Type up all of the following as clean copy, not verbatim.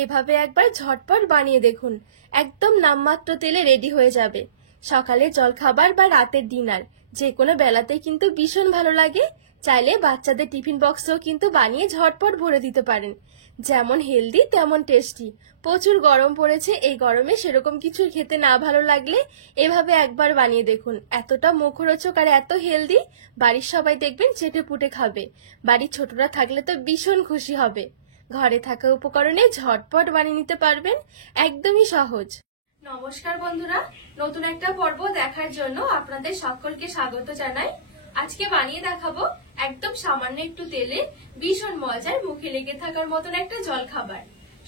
এইভাবে একবার ঝটপট বানিয়ে দেখুন, একদম নামমাত্র তেলে রেডি হয়ে যাবে। সকালে জলখাবার বা রাতের ডিনার যে কোনো বেলাতেই কিন্তু ভীষণ ভালো লাগে। চাইলে বাচ্চাদের টিফিন বক্সেও কিন্তু বানিয়ে ঝটপট ভরে দিতে পারেন। যেমন হেলদি তেমন টেস্টি। প্রচুর গরম পড়েছে, এই গরমে সেরকম কিছু খেতে না ভালো লাগলে এভাবে একবার বানিয়ে দেখুন। এতটা মুখরোচক আর এত হেলদি, বাড়ির সবাই দেখবেন চেটে পুটে খাবে। বাড়ির ছোটরা থাকলে তো ভীষণ খুশি হবে। ঘরে থাকা উপকরণে ঝটপট বানিয়ে নিতে পারবেন, একদমই সহজ। নমস্কার বন্ধুরা, নতুন একটা পর্ব দেখার জন্য আপনাদের সকলকে স্বাগত জানাই। আজকে বানিয়ে দেখাবো একদম সামান্য একটু তেলে ভীষণ মজার, মুখে লেগে থাকার মতন একটা জলখাবার।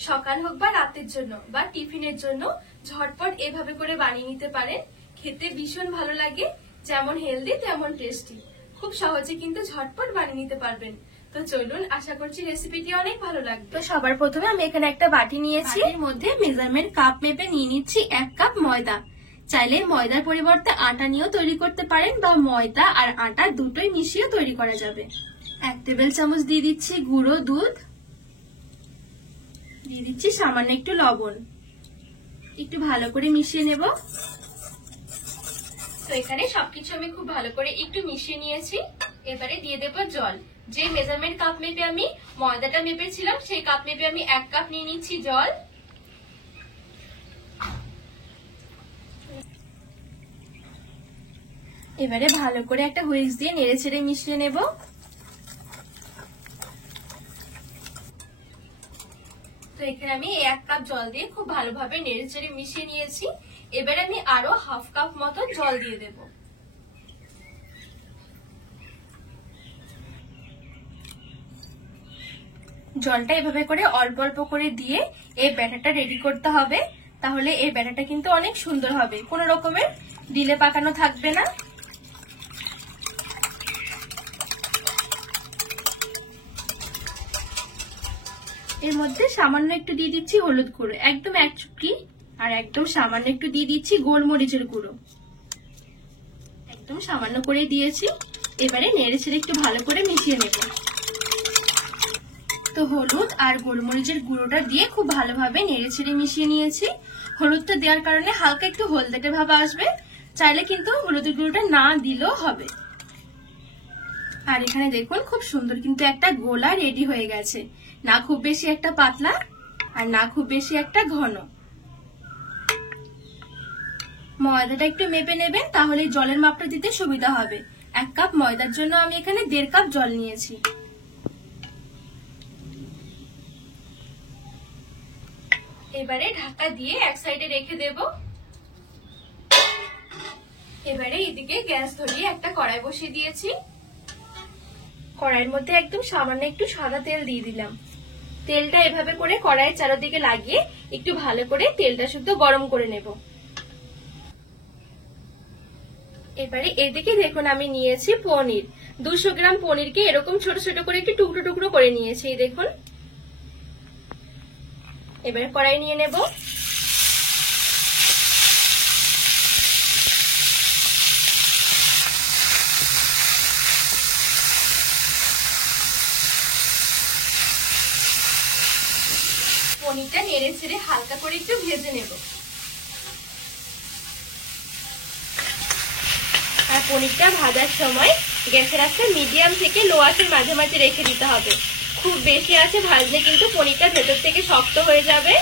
সকাল হোক বা রাতের জন্য বা টিফিনের জন্য ঝটপট এভাবে করে বানিয়ে নিতে পারেন। খেতে ভীষণ ভালো লাগে, যেমন হেলদি তেমন টেস্টি। খুব সহজে কিন্তু ঝটপট বানিয়ে নিতে পারবেন। তো চলুন, আশা করছি রেসিপিটি অনেক ভালো লাগবে। তো সবার প্রথমে আমি এখানে একটা বাটি নিয়েছি, এর মধ্যে মেজারমেন্ট কাপ মেপে নিয়ে নিচ্ছি 1 কাপ ময়দা। চাইলে ময়দার পরিবর্তে আটা নিয়েও তৈরি করতে পারেন, বা ময়দা আর আটা দুটোই মিশিয়ে তৈরি করা যাবে। 1 টেবিল চামচ দিয়ে দিচ্ছি গুঁড়ো দুধ, দিয়ে দিচ্ছি সামান্য একটু লবণ। একটু ভালো করে মিশিয়ে নেব। তো এখানে সবকিছু আমি খুব ভালো করে একটু মিশিয়ে নিয়েছি। এবারে দিয়ে দেব জল। যে মেজারমেন্ট কাপ মেপে আমি ময়দাটা মেপেছিলাম, সেই কাপ মেপে আমি 1 কাপ নিয়ে নিচ্ছি জল। এবারে ভালো করে একটা হুইস্ক দিয়ে নেড়ে ছেড়ে মিশিয়ে নেব। তো এখানে আমি 1 কাপ জল দিয়ে খুব ভালোভাবে নেড়ে চেড়ে মিশিয়ে নিয়েছি। এবারে আমি আরো হাফ কাপ মতো জল দিয়ে দেব। জলটা এভাবে করে অল্প অল্প করে দিয়ে এই ব্যাটারটা রেডি করতে হবে। তাহলে এই ব্যাটারটা কিন্তু অনেক সুন্দর হবে, কোনো রকমের ডিলে পাকানো থাকবে না। এর মধ্যে সামান্য একটু দিয়ে দিচ্ছি হলুদ গুঁড়ো, একদম 1 চুটকি, আর একদম সামান্য একটু দিয়ে দিচ্ছি গোলমরিচের গুঁড়ো, একদম সামান্য করে দিয়েছি। এবারে নেড়ে ছেড়ে একটু ভালো করে মিশিয়ে নেব। তো হলুদ আর গোলমরিচের গুঁড়োটা দিয়ে খুব ভালোভাবে নেড়ে ছেড়ে মিশিয়ে নিয়েছি। হলুদটা দেওয়ার কারণে হালকা একটু হলদেটে ভাব আসবে, চাইলে কিন্তু হলুদের গুঁড়োটা না দিলেও হবে। আর এখানে দেখুন খুব সুন্দর কিন্তু একটা গোলা রেডি হয়ে গেছে, না খুব বেশি একটা পাতলা আর না খুব বেশি একটা ঘন। ময়দাটা একটু মেপে নেবেন, তাহলে জলের মাপটা দিতে সুবিধা হবে। 1 কাপ ময়দার জন্য আমি এখানে 1.5 কাপ জল নিয়েছি। এবারে ঢাকা দিয়ে এক সাইডে রেখে দেব। এবারে এদিকে গ্যাস ধরিয়ে একটা কড়াই বসিয়ে দিয়েছি। কড়াইয়ের মধ্যে একদম সামান্য একটু সাদা তেল দিয়ে দিলাম। তেলটা এভাবে করে কড়াইয়ের চারদিকে লাগিয়ে একটু ভালো করে তেলটা শুদ্ধ গরম করে নেব। এবারে এদিকে দেখুন আমি নিয়েছি পনির। 200 গ্রাম পনিরকে এরকম ছোট ছোট করে একটু টুকরো টুকরো করে নিয়েছি, দেখুন। এবারে কড়াই নিয়ে নেব। পনিরটা নেড়ে ছেড়ে হালকা করে একটু ভেজে নেব। আর পনিরটা ভাজার সময় গ্যাসের আঁচটা মিডিয়াম থেকে লো আঁচের মাঝে মাঝে রেখে দিতে হবে। খুব বেশি আছে ভাজলে কিন্তু পনিরটা ভেতর থেকে শক্ত হয়ে যাবে।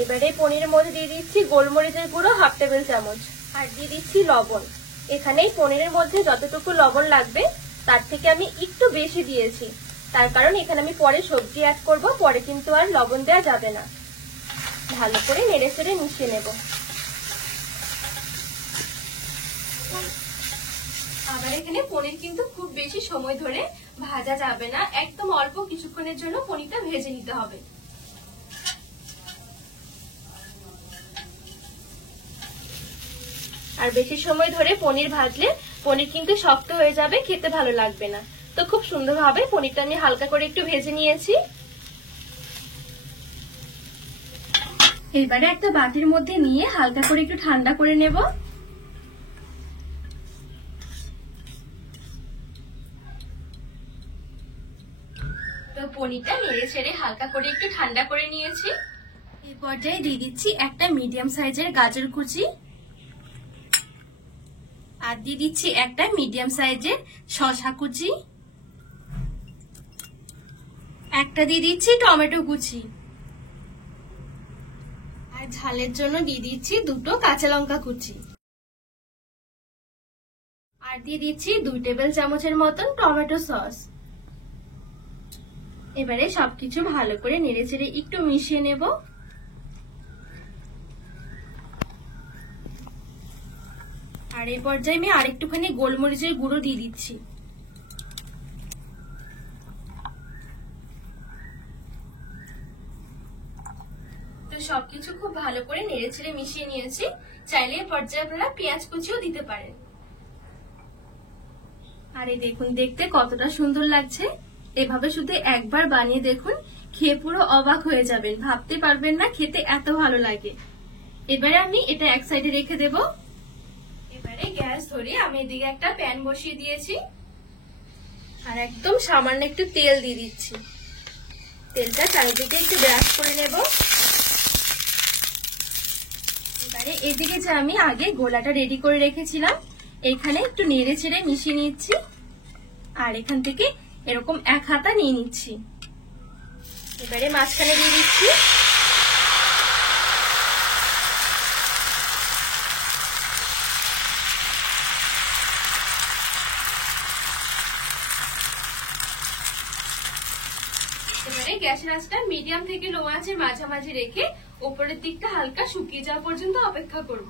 এবারে পনিরের মধ্যে দিয়ে দিচ্ছি গোলমরিচের গুঁড়ো 1/2 টেবিল চামচ, আর দিয়ে দিচ্ছি লবণ। এখানে পনিরের মধ্যে যতটুকু লবণ লাগবে তার থেকে আমি একটু বেশি দিয়েছি, তার কারণ এখানে আমি পরে সবজি অ্যাড করব, পরে কিন্তু আর লবণ দেওয়া যাবে না। ভালো করে নেড়ে চেড়ে মিশিয়ে নেব। আবার এখানে পনির কিন্তু খুব বেশি সময় ধরে ভাজা যাবে না, একদম অল্প কিছুক্ষণের জন্য পনিরটা ভেজে নিতে হবে। আর বেশি সময় ধরে পনির ভাজলে পনির কিন্তু শক্ত হয়ে যাবে, খেতে ভালো লাগবে না। তো খুব সুন্দরভাবে পনিরটা আমি হালকা করে একটু ভেজে নিয়েছি। এবারে একটা বাটির মধ্যে নিয়ে হালকা করে একটু ঠান্ডা করে নেব। তো পনিরটা নেড়ে ছেড়ে হালকা করে একটু ঠান্ডা করে নিয়েছি। এই পর্যায়ে দিয়ে দিচ্ছি একটা মিডিয়াম সাইজের গাজর কুচি, আর দিয়ে দিচ্ছি একটা মিডিয়াম সাইজের শসা কুচি, একটা দিয়ে দিচ্ছি টমেটো কুচি, আর ঝালের জন্য দিয়ে দিচ্ছি দুটো কাঁচা লঙ্কা কুচি, আর দিয়ে দিচ্ছি 2 টেবিল চামচের মতন টমেটো সস। এবারে সবকিছু ভালো করে নেড়েচেড়ে একটু মিশিয়ে নেব। আর এই পর্যায়ে আমি আরেকটুখানি গোলমরিচের গুঁড়ো দিয়ে দিচ্ছি। তো সবকিছু খুব ভালো করে নেড়েচেড়ে মিশিয়ে নিয়েছি। চাইলে এই পর্যায়ে আপনারা পেঁয়াজ কুচিও দিতে পারেন। আর এই দেখুন দেখতে কতটা সুন্দর লাগছে। এভাবে শুধু একবার বানিয়ে দেখুন, খেয়ে পুরো অবাক হয়ে যাবেন, ভাবতে পারবেন না খেতে এত ভালো লাগে। এবারে আমি এটা এক সাইডে রেখে দেব। এবারে গ্যাস ধরে আমি এদিকে একটা প্যান বসিয়ে দিয়েছি, আর একদম সামান্য একটু তেল দিয়ে দিচ্ছি। তেলটা চারিদিকে একটু ব্রাশ করে নেব। এবারে এদিকে যে আমি আগে গোলাটা রেডি করে রেখেছিলাম, এখানে একটু নেড়ে ছেড়ে মিশিয়ে নিচ্ছি, আর এখান থেকে এরকম এক হাতা নিয়ে নিচ্ছি। এবারে মাঝখানে দিয়ে দিচ্ছি। এবারে গ্যাসের আঁচটা মিডিয়াম থেকে লো আঁচের মাঝামাঝি রেখে উপরের দিকটা হালকা শুকিয়ে যাওয়া পর্যন্ত অপেক্ষা করব।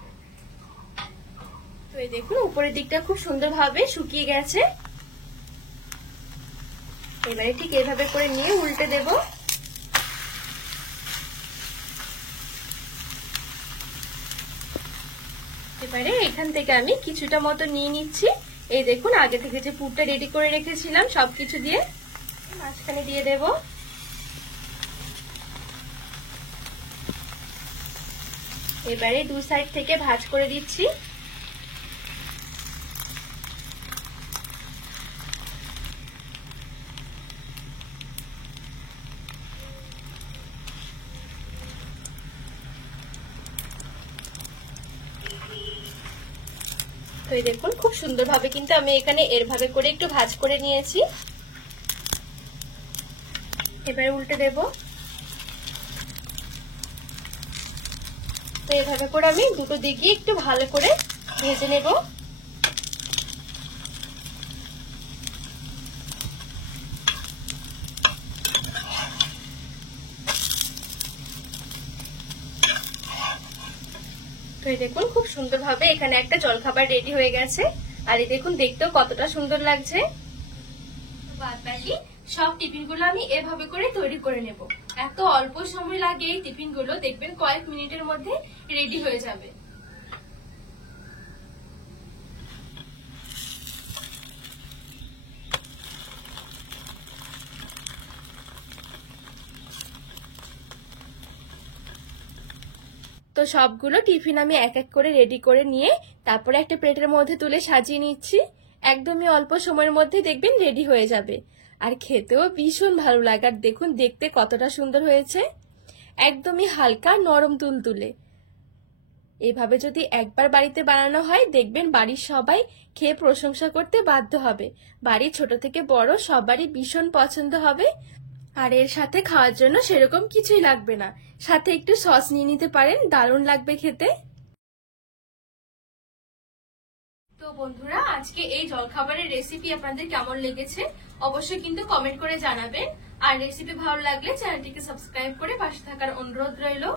তো এই দেখুন উপরের দিকটা খুব সুন্দরভাবে শুকিয়ে গেছে। এবারে ঠিক এভাবে করে নিয়ে উল্টে দেব। এবারে এখান থেকে আমি কিছুটা মতো নিয়ে নিচ্ছি। এই দেখুন আগে থেকে যে পুরটা রেডি করে রেখেছিলাম সবকিছু দিয়ে মাঝখানে দিয়ে দেব। এবারে 2 সাইড থেকে ভাঁজ করে দিচ্ছি। তো এই দেখুন খুব সুন্দরভাবে কিন্তু আমি এখানে এরভাবে করে একটু ভাঁজ করে নিয়েছি। এবারে উল্টে দেব। তো এভাবে করে আমি দুটো দিকে একটু ভালো করে ভেজে নেব। তো এই দেখুন খুব সুন্দরভাবে এখানে একটা জলখাবার রেডি হয়ে গেছে। আর এই দেখুন দেখতেও কতটা সুন্দর লাগছে। বাদ বাকি সব টিফিনগুলো আমি এভাবে করে তৈরি করে নেব। এত অল্প সময় লাগে এই টিফিনগুলো, দেখবেন কয়েক মিনিটের মধ্যে রেডি হয়ে যাবে। তো সবগুলো টিফিন আমি এক এক করে রেডি করে নিয়ে তারপরে একটা প্লেটের মধ্যে তুলে সাজিয়ে নিচ্ছি। একদমই অল্প সময়ের মধ্যে দেখবেন রেডি হয়ে যাবে, আর খেতেও ভীষণ ভালো লাগে। আর দেখুন দেখতে কতটা সুন্দর হয়েছে, একদমই হালকা নরম তুলতুলে। এভাবে যদি একবার বাড়িতে বানানো হয় দেখবেন বাড়ির সবাই খেয়ে প্রশংসা করতে বাধ্য হবে। বাড়ির ছোট থেকে বড় সবারই ভীষণ পছন্দ হবে। আর এর সাথে খাওয়ার জন্য সেরকম কিছুই লাগবে না, সাথে একটু সস নিয়ে নিতে পারেন, দারুণ লাগবে খেতে। তো বন্ধুরা আজকে এই জলখাবারের রেসিপি আপনাদের কেমন লেগেছে অবশ্যই কিন্তু কমেন্ট করে জানাবেন। আর রেসিপি ভালো লাগলে চ্যানেলটিকে সাবস্ক্রাইব করে পাশে থাকার অনুরোধ রইল।